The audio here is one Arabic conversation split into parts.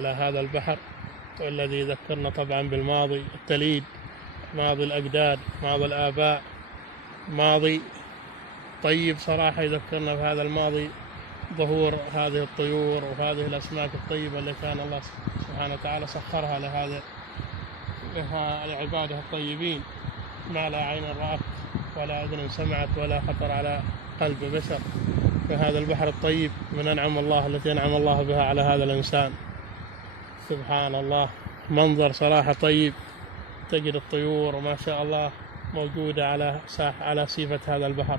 على هذا البحر، والذي يذكرنا طبعا بالماضي التليد، ماضي الأجداد، ماضي الآباء، ماضي طيب صراحة يذكرنا بهذا الماضي ظهور هذه الطيور وهذه الأسماك الطيبة اللي كان الله سبحانه وتعالى سخرها لعباده الطيبين، ما لا عين رأت ولا أذن سمعت ولا خطر على قلب بشر. فهذا البحر الطيب من أنعم الله التي أنعم الله بها على هذا الإنسان. سبحان الله، منظر صراحة طيب، تجد الطيور وما شاء الله موجودة على سيفة هذا البحر.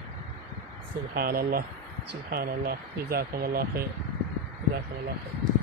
سبحان الله، سبحان الله. جزاكم الله خير، جزاكم الله خير.